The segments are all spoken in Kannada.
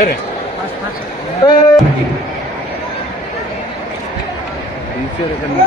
ಸರಿ ಮಣಿಯೇ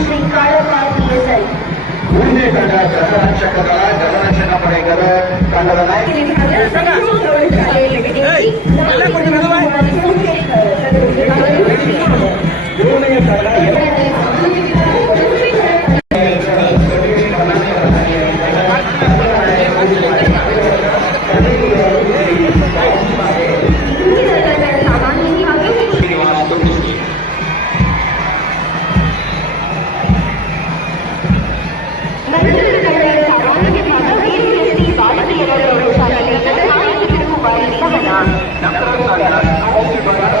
ಶ್ರೀ ಕಾಳಪಾತಿಯ ಮುಂದೆ ಕಂಡ ಗಣರಕ್ಷಕರ ಗಣರಕ್ಷಣಾ ಪಡೆಗಳ ತಂಡದ ನಾಯಕ ಏಳನೆಯ ತಂಡ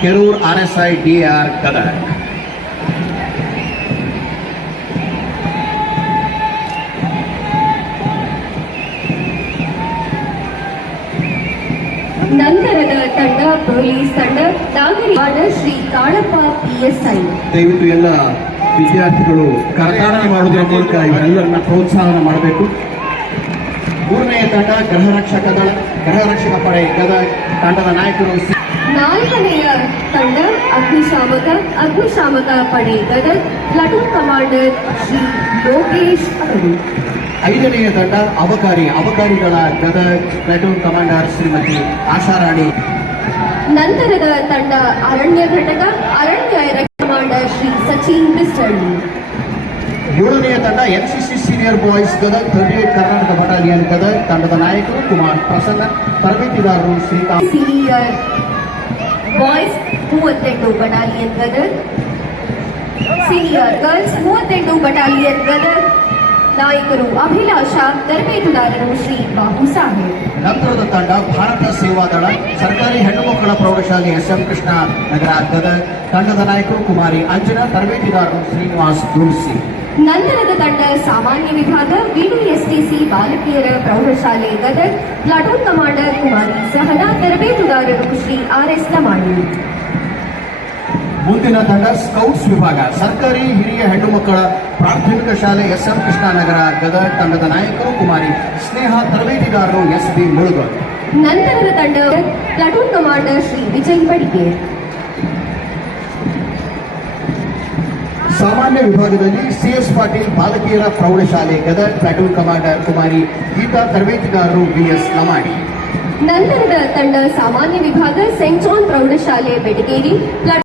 Kerur R S I D R Gadag ನಂತರದ ತಂಡ ಪೊಲೀಸ್ ತಂಡ ನಾಗರಿಕವಾದ ಶ್ರೀ ಕಾಳಪ್ಪ ಪಿಎಸ್ಐ ದಯವಿಟ್ಟು ಎಲ್ಲ ವಿದ್ಯಾರ್ಥಿಗಳು ಕರತಾಡನೆ ಮಾಡುವುದರ ಮೂಲಕ ಇವರೆಲ್ಲರನ್ನ ಪ್ರೋತ್ಸಾಹನ ಮಾಡಬೇಕು ಮೂರನೆಯ ತಂಡ ಗೃಹ ರಕ್ಷಕ ದಳ ಗೃಹ ರಕ್ಷಕ ಪಡೆ ಗದಗ ತಂಡದ ನಾಯಕರು. ನಾಲ್ಕನೆಯ ತಂಡ ಅಗ್ನಿಶಾಮಕ ಅಗ್ನಿಶಾಮಕ ಪಡೆ ಗದಗ್ ಪ್ಲಟೂನ್ ಕಮಾಂಡರ್ ಶ್ರೀ ಲೋಕೇಶ್ ಅವರು ಐದನೆಯ ತಂಡ ಅಬಕಾರಿ ಅಬಕಾರಿಗಳ ಗದಗ ಪ್ಲಾಟೂನ್ ಕಮಾಂಡರ್ ಶ್ರೀಮತಿ ಆಶಾರಾಣಿ ನಂತರದ ತಂಡ ಅರಣ್ಯ ಘಟಕ ಅರಣ್ಯ ಕಮಾಂಡರ್ this ಬಿಸ್ಟಳ್ಳಿ ಏಳನೆಯ ತಂಡ NCC senior boys Gadag thirty Karnataka battalion Gadag ತಂಡದ ನಾಯಕರು ಕುಮಾರ್ ಪ್ರಸನ್ನ ತರಬೇತಿದಾರರು ಶ್ರೀಕಾಂತ್. ಸೀನಿಯರ್ ಬಾಯ್ಸ್ ಮೂವತ್ತೆಂಟು ಬಟಾಲಿಯನ್ ಗದಗ್ ಸೀನಿಯರ್ ಗರ್ಲ್ಸ್ ಮೂವತ್ತೆಂಟು ಬಟಾಲಿಯನ್ ಗದಗ್ ನಾಯಕರು ಅಭಿಲಾಷ ತರಬೇತುದಾರರು ಶ್ರೀ ಬಾಬು ಸಾಹೇಬ್. ನಂತರದ ತಂಡ ಭಾರತ ಸೇವಾದಳ ಸರ್ಕಾರಿ ಹೆಣ್ಣು ಮಕ್ಕಳ ಪ್ರೌಢಶಾಲೆ ಎಸ್ ಎಂ ಕೃಷ್ಣ ನಗರ ಗದಗ್ ತಂಡದ ನಾಯಕರು ಕುಮಾರಿ ಅಂಜನಾ ತರಬೇತುದಾರರು ಶ್ರೀನಿವಾಸ್ ದುಲ್ಸಿ ನಂತರದ ತಂಡ ಸಾಮಾನ್ಯ ವಿಭಾಗ ಬಿಡಿಎಸ್ಟಿಸಿ ಬಾಲಕಿಯರ ಪ್ರೌಢಶಾಲೆ ಗದಗ್ ಪ್ಲಾಟೂನ್ ಕಮಾಂಡರ್ ಕುಮಾರಿ ಸಹನಾ ತರಬೇತುದಾರರು ಶ್ರೀ ಆರ್ ಎಸ್ ಲಮಾಣಿ ಮುಂದಿನ ತಂಡ ಸ್ಕೌಟ್ಸ್ ವಿಭಾಗ. ಸರ್ಕಾರಿ ಹಿರಿಯ ಹೆಣ್ಣು ಮಕ್ಕಳ ಪ್ರಾಥಮಿಕ ಶಾಲೆ ಎಸ್ ಎಂ ಕೃಷ್ಣಾನಗರ ಗದಗ ತಂಡದ ನಾಯಕರು ಕುಮಾರಿ ಸ್ನೇಹ ತರಬೇತಿದಾರರು ಎಸ್ ಬಿ ಮುಳುಗಲ್. ನಂತರದ ತಂಡ ಪ್ಲಾಟೂನ್ ಕಮಾಂಡರ್ ಶ್ರೀ ವಿಜಯ್ ಬಡಿಗೆ. ಸಾಮಾನ್ಯ ವಿಭಾಗದಲ್ಲಿ ಸಿಎಸ್ ಪಾಟೀಲ್ ಬಾಲಕಿಯರ ಪ್ರೌಢಶಾಲೆ ಗದಗ ಪ್ಲಾಟೂನ್ ಕಮಾಂಡರ್ ಕುಮಾರಿ ಗೀತಾ ತರಬೇತಿದಾರರು ಬಿಎಸ್ ಲಮಾಡಿ ನಂತರದ ತಂಡ ಸಾಮಾನ್ಯ ವಿಭಾಗ ಸೆಂಟ್ ಜಾನ್ ಪ್ರೌಢಶಾಲೆ ಬೆಟಗೇರಿ